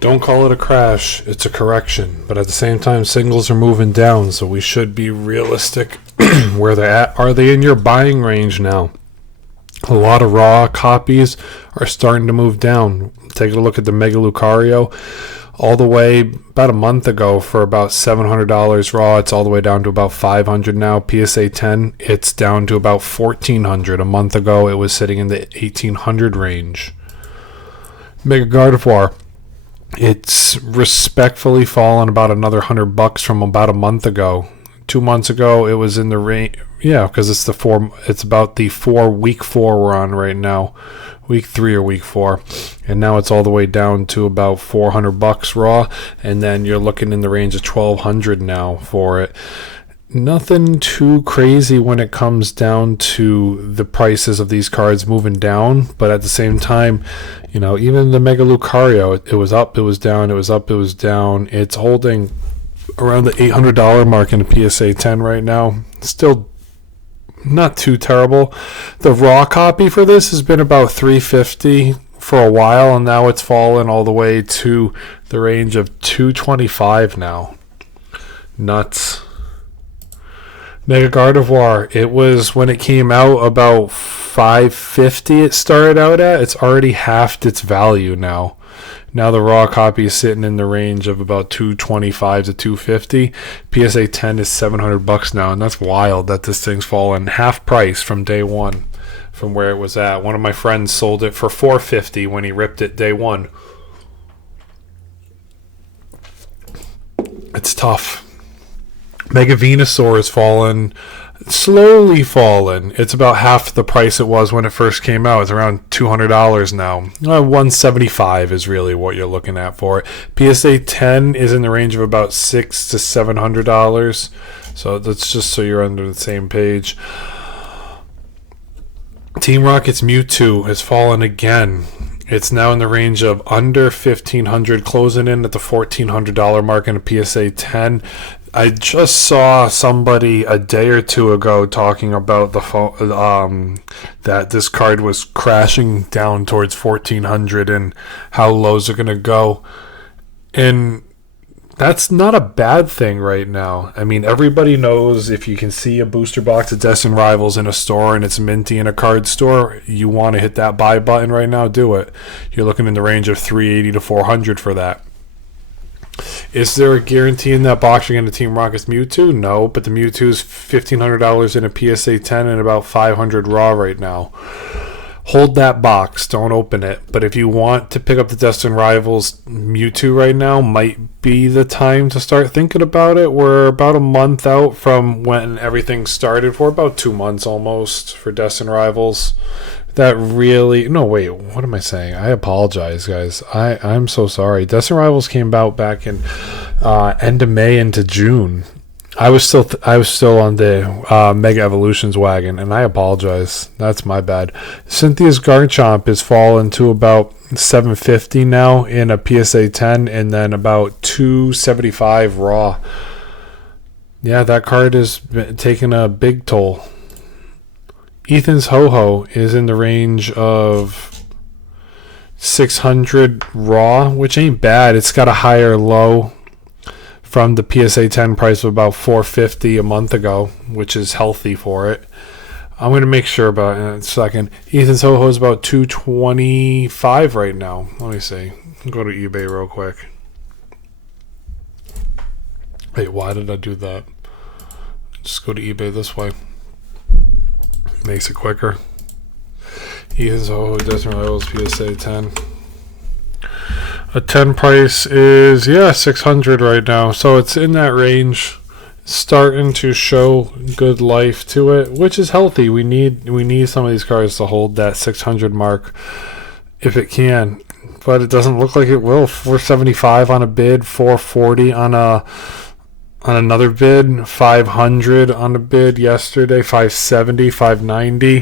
Don't call it a crash, it's a correction. But at the same time, singles are moving down, so we should be realistic where they're at. Are they in your buying range now? A lot of raw copies are starting to move down. Take a look at the Mega Lucario. All the way about a month ago for about $700 raw, it's all the way down to about $500 now. PSA 10, it's down to about $1,400. A month ago, it was sitting in the $1,800 range. Mega Gardevoir, it's respectfully fallen about another $100 from about a month ago. 2 months ago, it was in the range. Yeah, because it's about the week 4 we're on right now. Week 3 or week 4. And now it's all the way down to about $400 raw. And then you're looking in the range of $1,200 now for it. Nothing too crazy when it comes down to the prices of these cards moving down. But at the same time, you know, even the Mega Lucario, it was up, it was down, it was up, it was down. It's holding around the $800 mark in a PSA 10 right now. Still not too terrible. The raw copy for this has been about $350 for a while, and now it's fallen all the way to the range of $225 now. Nuts. Mega Gardevoir, it was, when it came out, about $550 it started out at. It's already halved its value now. Now the raw copy is sitting in the range of about $225 to $250. PSA 10 is $700 now, and that's wild that this thing's fallen half price from day one, from where it was at. One of my friends sold it for $450 when he ripped it day one. It's tough. Mega Venusaur has fallen, slowly fallen. It's about half the price it was when it first came out. It's around $200 now. $175 is really what you're looking at for it. PSA 10 is in the range of about $600 to $700. So that's just so you're under the same page. Team Rocket's Mewtwo has fallen again. It's now in the range of under $1,500, closing in at the $1,400 mark in a PSA 10. I just saw somebody a day or two ago talking about that this card was crashing down towards $1,400 and how lows are going to go. And that's not a bad thing right now. I mean, everybody knows if you can see a booster box of Destined Rivals in a store and it's minty in a card store, you want to hit that buy button right now, do it. You're looking in the range of $380 to $400 for that. Is there a guarantee in that box you're going to Team Rocket's Mewtwo? No, but the Mewtwo is $1,500 in a PSA 10 and about $500 raw right now. Hold that box. Don't open it. But if you want to pick up the Destined Rivals Mewtwo right now, might be the time to start thinking about it. We're about a month out from when everything started, for about 2 months almost for Destined Rivals. That really... No, wait. What am I saying? I apologize, guys. I'm so sorry. Destined Rivals came out back in end of May into June. I was still on the Mega Evolutions wagon, and I apologize. That's my bad. Cynthia's Garchomp is fallen to about $750 now in a PSA 10, and then about $275 raw. Yeah, that card is taking a big toll. Ethan's Ho-Ho is in the range of $600 raw, which ain't bad. It's got a higher low from the PSA 10 price of about $450 a month ago, which is healthy for it. I'm going to make sure about it in a second. Ethan's Ho-Ho is about $225 right now. Let me see. Go to eBay real quick. Wait, why did I do that? Just go to eBay this way. Makes it quicker. Ethan's Ho-Ho Destined Rivals PSA 10. A 10 price is, $600 right now. So it's in that range. Starting to show good life to it, which is healthy. We need some of these cards to hold that 600 mark if it can. But it doesn't look like it will. $475 on a bid, $440 on another bid, 500 on a bid yesterday, 570, 590,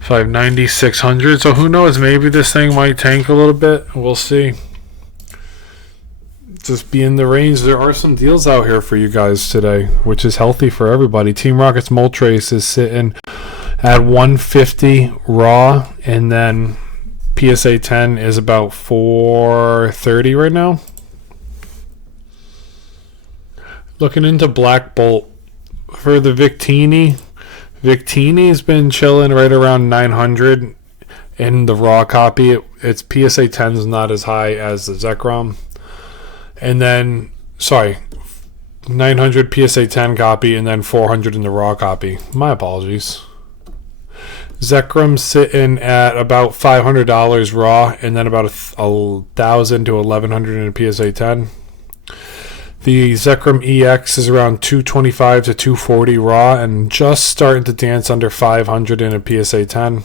590, 600. So who knows? Maybe this thing might tank a little bit. We'll see. Just be in the range. There are some deals out here for you guys today, which is healthy for everybody. Team Rocket's Moltres is sitting at $150 raw, and then PSA 10 is about $430 right now. Looking into Black Bolt for the Victini. Victini's been chilling right around 900 in the raw copy. Its PSA 10 is not as high as the Zekrom. And then, 900 PSA 10 copy and then 400 in the raw copy. My apologies. Zekrom's sitting at about $500 raw and then about $1,000 to $1,100 in a PSA 10. The Zekrom EX is around $225 to $240 raw and just starting to dance under $500 in a PSA 10.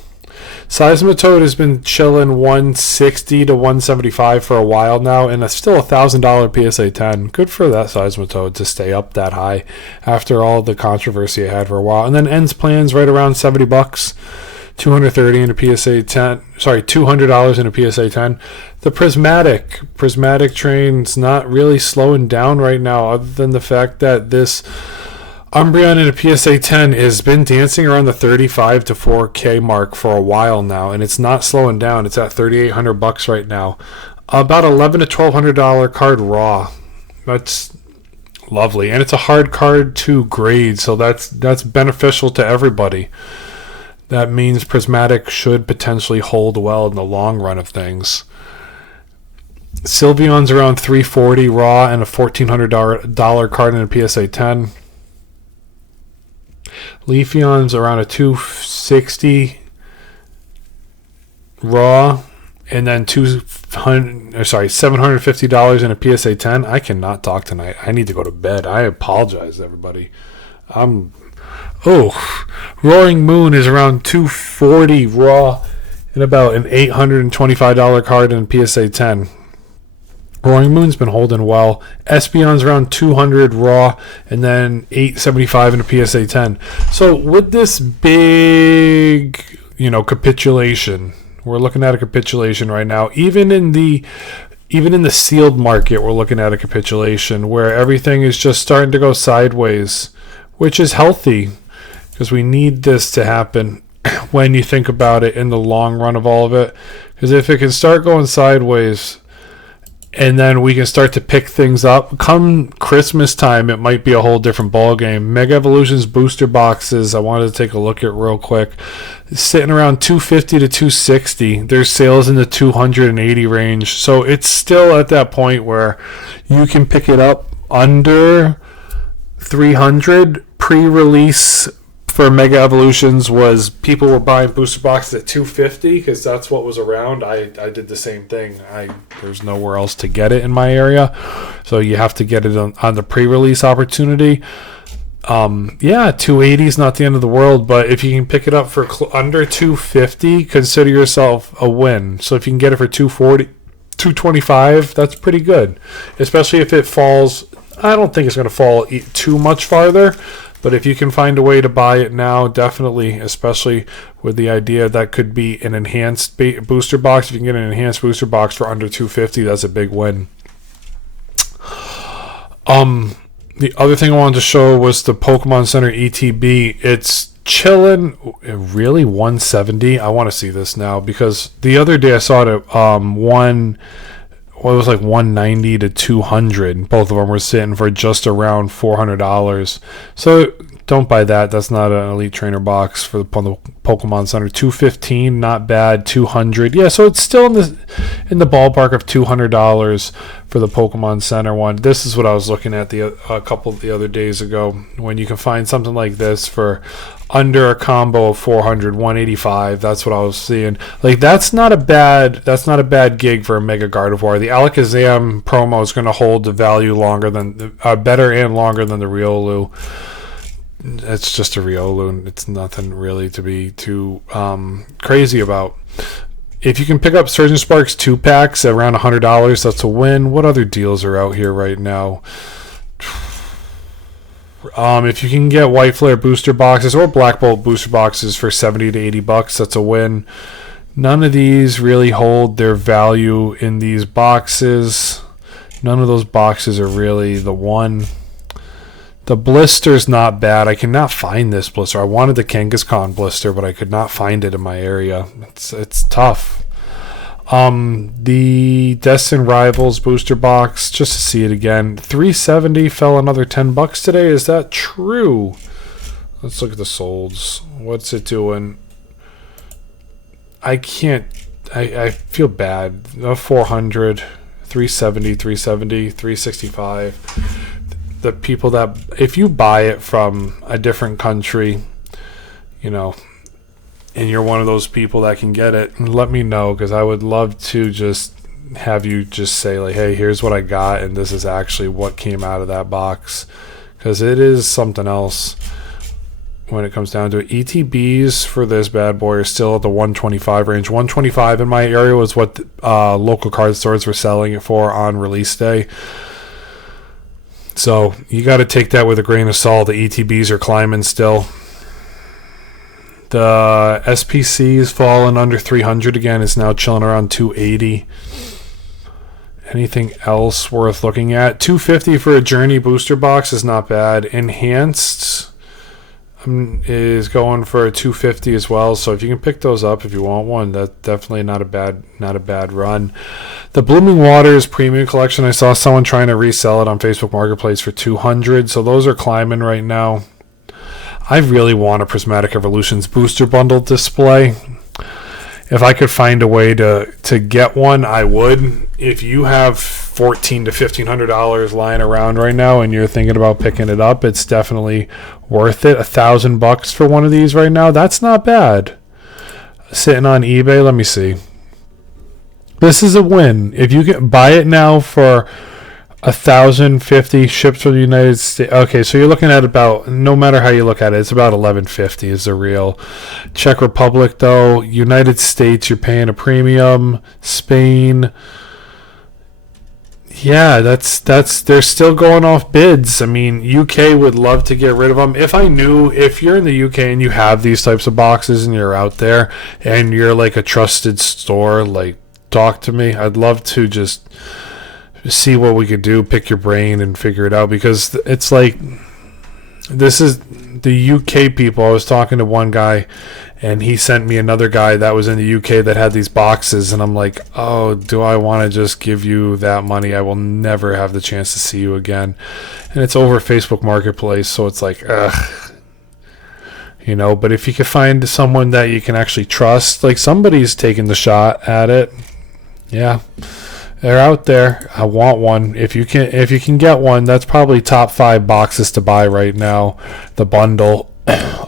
Seismitoad has been chilling $160 to $175 for a while now, and it's still $1,000 PSA 10. Good for that Seismitoad to stay up that high after all the controversy it had for a while. And then Ends Plans right around $70, $230 in a PSA 10. $200 in a PSA 10. The Prismatic train's not really slowing down right now, other than the fact that this Umbreon in a PSA 10 has been dancing around the $35 to $4K mark for a while now, and it's not slowing down. It's at $3,800 right now. About $1,100 to $1,200 card raw. That's lovely, and it's a hard card to grade, so that's beneficial to everybody. That means Prismatic should potentially hold well in the long run of things. Sylveon's around $340 raw and a $1,400 card in a PSA 10. Leafeon's around a $260 raw and then $750 in a PSA 10. I cannot talk tonight. I need to go to bed. I apologize, everybody. Roaring Moon is around $240 raw and about an $825 card in a PSA 10. Roaring Moon's been holding well. Espeon's around $200 raw and then $875 in a PSA 10. So with this big, capitulation, we're looking at a capitulation right now. Even in the sealed market, we're looking at a capitulation where everything is just starting to go sideways, which is healthy because we need this to happen when you think about it in the long run of all of it. Because if it can start going sideways, and then we can start to pick things up. Come Christmas time, it might be a whole different ballgame. Mega Evolutions booster boxes, I wanted to take a look at real quick. It's sitting around $250 to $260. There's sales in the $280 range. So it's still at that point where you can pick it up under $300. Pre-release for Mega Evolutions was people were buying booster boxes at $250 because that's what was around. I did the same thing. There's nowhere else to get it in my area, so you have to get it on the pre-release opportunity. $280 is not the end of the world, but if you can pick it up for under $250, consider yourself a win. So if you can get it for $240, $225, that's pretty good, especially if it falls. I don't think it's going to fall too much farther. But if you can find a way to buy it now, definitely, especially with the idea that could be an enhanced booster box. If you can get an enhanced booster box for under $250, that's a big win. The other thing I wanted to show was the Pokemon Center ETB. It's chilling, really $170. I want to see this now because the other day I saw it at it was like $190 to $200. Both of them were sitting for just around $400. So don't buy that. That's not an Elite Trainer box for the Pokemon Center. $215, not bad. $200, yeah. So it's still in the ballpark of $200 for the Pokemon Center one. This is what I was looking at a couple of the other days ago. When you can find something like this for under a combo of $400, $185. That's what I was seeing. Like that's not a bad gig for a Mega Gardevoir. The Alakazam promo is going to hold the value longer than better and longer than the Riolu. It's just a Riolu, and it's nothing really to be too crazy about. If you can pick up Surgeon Sparks 2-packs at around $100, that's a win. What other deals are out here right now? If you can get White Flare booster boxes or Black Bolt booster boxes for $70 to $80, that's a win. None of these really hold their value in these boxes. None of those boxes are really the one. The blister's not bad. I cannot find this blister. I wanted the Kangaskhan blister, but I could not find it in my area. It's tough. The Destined Rivals booster box, just to see it again, 370 fell another $10 today. Is that true? Let's look at the solds. What's it doing? I feel bad. 400, 370, 370, 365. The people that, if you buy it from a different country, you know, and you're one of those people that can get it, let me know, because I would love to just have you just say, like, hey, here's what I got, and this is actually what came out of that box, because it is something else when it comes down to it. ETBs for this bad boy are still at the 125 range. 125 in my area was what local card stores were selling it for on release day. So you got to take that with a grain of salt. The ETBs are climbing still. The SPC's fallen under 300 again. It's now chilling around 280. Anything else worth looking at? 250 for a Journey booster box is not bad. Enhanced is going for a 250 as well. So if you can pick those up if you want one, that's definitely not a bad run. The Blooming Waters premium collection, I saw someone trying to resell it on Facebook Marketplace for 200. So those are climbing right now. I really want a Prismatic Evolutions booster bundle display. If I could find a way to get one, I would. If you have $1,400 to $1,500 lying around right now and you're thinking about picking it up, it's definitely worth it. $1,000 for one of these right now, that's not bad. Sitting on eBay, let me see. This is a win. If you can buy it now for $1,050 shipped from the United States. Okay, so you're looking at about, no matter how you look at it, it's about $1,150 is the real. Czech Republic though, United States, you're paying a premium. Spain, yeah, that's they're still going off bids. I mean, UK would love to get rid of them. If you're in the UK and you have these types of boxes and you're out there and you're like a trusted store, like, talk to me. I'd love to just see what we could do, pick your brain and figure it out, because it's like, this is the UK people. I was talking to one guy and he sent me another guy that was in the UK that had these boxes, and I'm like, oh, do I want to just give you that money? I will never have the chance to see you again. And it's over Facebook Marketplace, so it's like, ugh, you know. But if you can find someone that you can actually trust, like somebody's taking the shot at it, yeah, they're out there. I want one. If you can get one, that's probably top 5 boxes to buy right now. The bundle,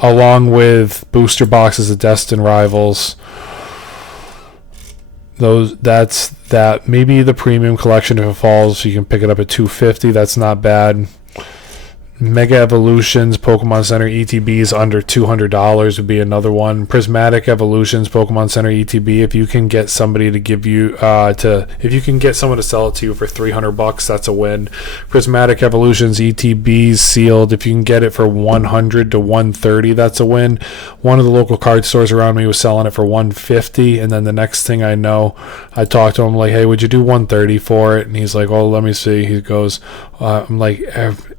along with booster boxes of Destined Rivals. That's maybe the premium collection if it falls, you can pick it up at $250. That's not bad. Mega Evolutions, Pokemon Center ETBs under $200 would be another one. Prismatic Evolutions, Pokemon Center ETB. If you can get somebody to give you if you can get someone to sell it to you for $300, that's a win. Prismatic Evolutions ETBs sealed. If you can get it for $100 to $130, that's a win. One of the local card stores around me was selling it for $150, and then the next thing I know, I talked to him like, hey, would you do $130 for it? And he's like, oh, let me see. He goes, I'm like,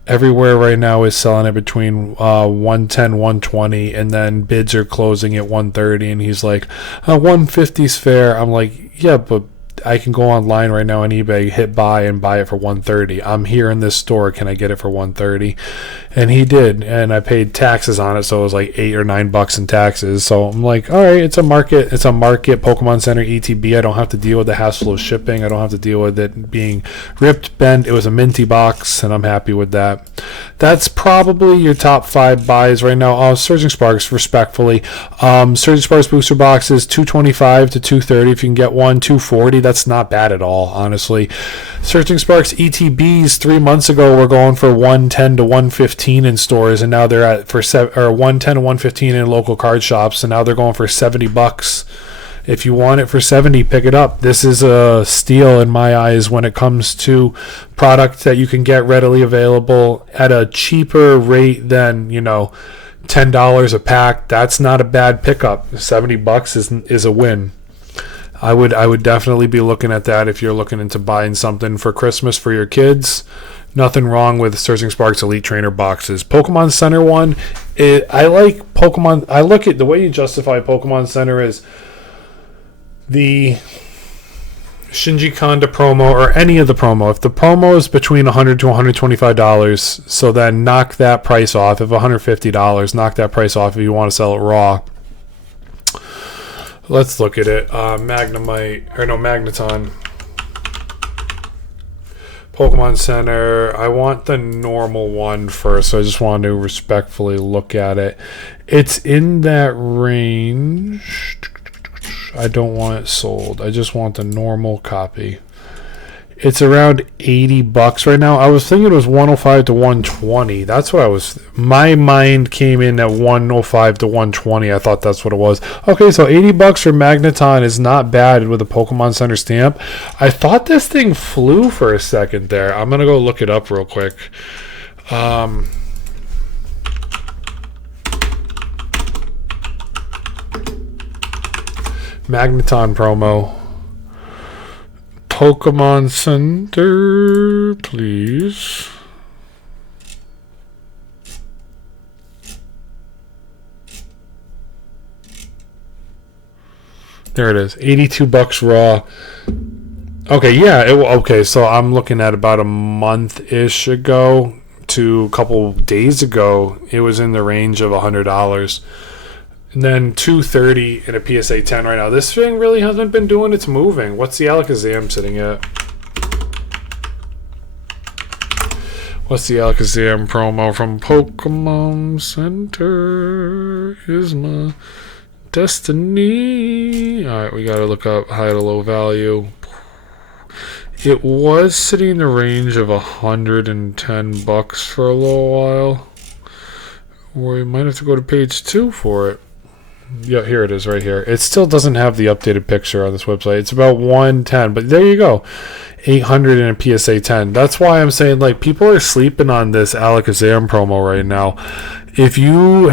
everywhere right now is selling it between 110, 120, and then bids are closing at 130. And he's like, 150's fair. I'm like, yeah, but I can go online right now on eBay, hit buy, and buy it for 130. I'm here in this store. Can I get it for 130? And he did, and I paid taxes on it, so it was like $8 or $9 in taxes. So I'm like, all right, it's a market. It's a market. Pokemon Center ETB. I don't have to deal with the hassle of shipping. I don't have to deal with it being ripped, bent. It was a minty box, and I'm happy with that. That's probably your top 5 buys right now. Surging Sparks, respectfully. Surging Sparks booster boxes, $225 to $230 if you can get one. $240. That's not bad at all, honestly. Surging Sparks ETBs 3 months ago were going for $110 to $115 in stores, and now they're at $110 to $115 in local card shops, and now they're going for $70. If you want it for $70, pick it up. This is a steal in my eyes when it comes to product that you can get readily available at a cheaper rate than, $10 a pack. That's not a bad pickup. $70 is a win. I would definitely be looking at that if you're looking into buying something for Christmas for your kids. Nothing wrong with Surging Sparks Elite Trainer boxes. Pokemon Center one, I like Pokemon. I look at the way you justify Pokemon Center is the Shinji Kanda promo or any of the promo. If the promo is between $100 to $125, so then knock that price off. If $150, knock that price off if you want to sell it raw. Let's look at it. Magneton. Pokemon Center. I want the normal one first, so I just want to respectfully look at it. It's in that range. I don't want it sold. I just want the normal copy. It's around $80 right now. I was thinking it was 105 to 120. That's what I was. My mind came in at 105 to 120. I thought that's what it was. Okay, so $80 for Magneton is not bad with a Pokemon Center stamp. I thought this thing flew for a second there. I'm gonna go look it up real quick. Magneton promo. Pokemon Center, please. There it is. $82 raw. Okay, yeah. Okay, so I'm looking at about a month-ish ago to a couple days ago. It was in the range of $100. And then $230 in a PSA 10 right now. This thing really hasn't been doing its moving. What's the Alakazam sitting at? What's the Alakazam promo from Pokemon Center? Is my destiny. Alright, we gotta look up high to low value. It was sitting in the range of $110 for a little while. We might have to go to page 2 for it. Yeah, here it is right here. It still doesn't have the updated picture on this website. It's about 110, but there you go. 800 in a PSA 10. That's why I'm saying, like, people are sleeping on this Alakazam promo right now. If you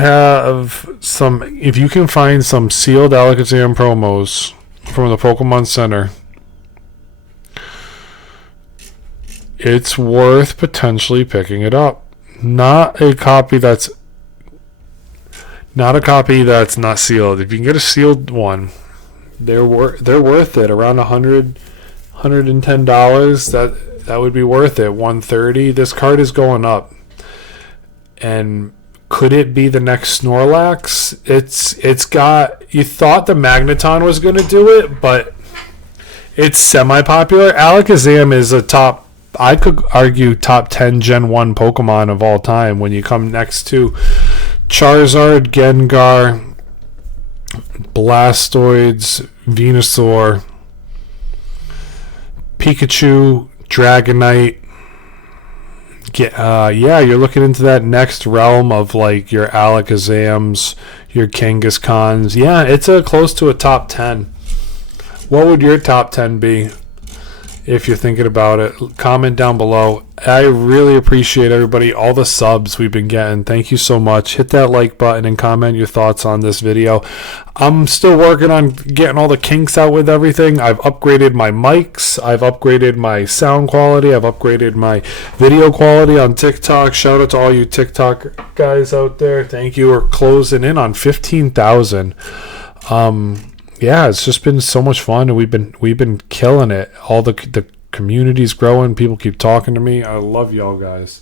can find some sealed Alakazam promos from the Pokemon Center, it's worth potentially picking it up. Not a copy that's not sealed. If you can get a sealed one, they're worth it. Around $110. That would be worth it. $130. This card is going up. And could it be the next Snorlax? It's got. You thought the Magneton was going to do it, but it's semi-popular. Alakazam is a top. I could argue top 10 Gen 1 Pokemon of all time when you come next to Charizard, Gengar, Blastoids, Venusaur, Pikachu, Dragonite. Yeah, you're looking into that next realm of like your Alakazams, your Kangaskhans. Yeah, it's close to a top 10. What would your top 10 be? If you're thinking about it, comment down below. I really appreciate everybody, all the subs we've been getting. Thank you so much. Hit that like button and comment your thoughts on this video. I'm still working on getting all the kinks out with everything. I've upgraded my mics. I've upgraded my sound quality. I've upgraded my video quality on TikTok. Shout out to all you TikTok guys out there. Thank you. We're closing in on 15,000. Yeah, it's just been so much fun, and we've been killing it. All the community's growing. People keep talking to me. I love y'all guys.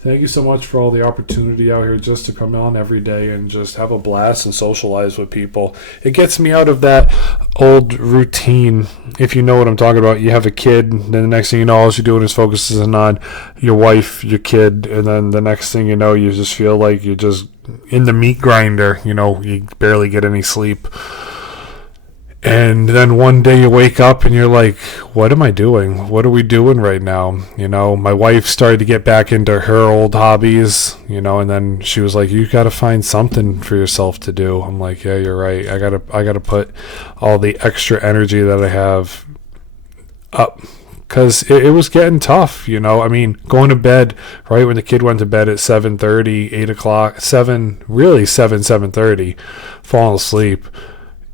Thank you so much for all the opportunity out here just to come on every day and just have a blast and socialize with people. It gets me out of that old routine. If you know what I'm talking about, you have a kid, then the next thing you know, all you're doing is focusing on your wife, your kid, and then the next thing you know, you just feel like you're just in the meat grinder. You know, you barely get any sleep. And then one day you wake up and you're like, what am I doing? What are we doing right now? You know, my wife started to get back into her old hobbies, you know, and then she was like, you got to find something for yourself to do. I'm like, yeah, you're right. I got to put all the extra energy that I have up, because it was getting tough, you know. I mean, going to bed right when the kid went to bed at 7:30, 8 o'clock, 7:30, falling asleep.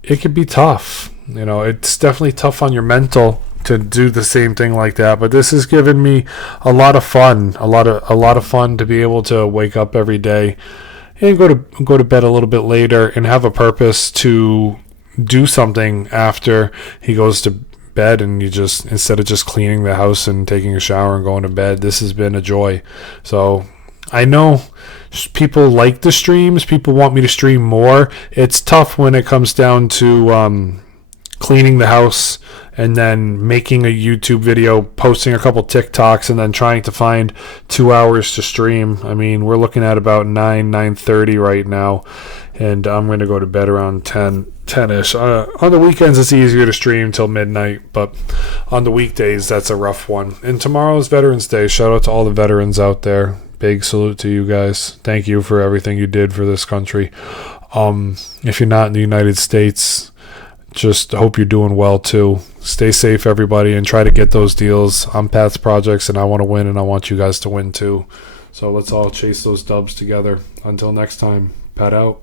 It could be tough, you know. It's definitely tough on your mental to do the same thing like that. But this has given me a lot of fun, a lot of fun to be able to wake up every day and go to bed a little bit later and have a purpose to do something after he goes to bed and you just, instead of just cleaning the house and taking a shower and going to bed, this has been a joy. So I know people like the streams. People want me to stream more. It's tough when it comes down to cleaning the house and then making a YouTube video, posting a couple TikToks, and then trying to find 2 hours to stream. I mean, we're looking at about 9:30 right now, and I'm going to go to bed around 10-ish. On the weekends, it's easier to stream till midnight, but on the weekdays, that's a rough one. And tomorrow's Veterans Day. Shout out to all the veterans out there. Big salute to you guys. Thank you for everything you did for this country. If you're not in the United States, just hope you're doing well too. Stay safe, everybody, and try to get those deals. I'm Pat's Projects, and I want to win, and I want you guys to win too. So let's all chase those dubs together. Until next time, Pat out.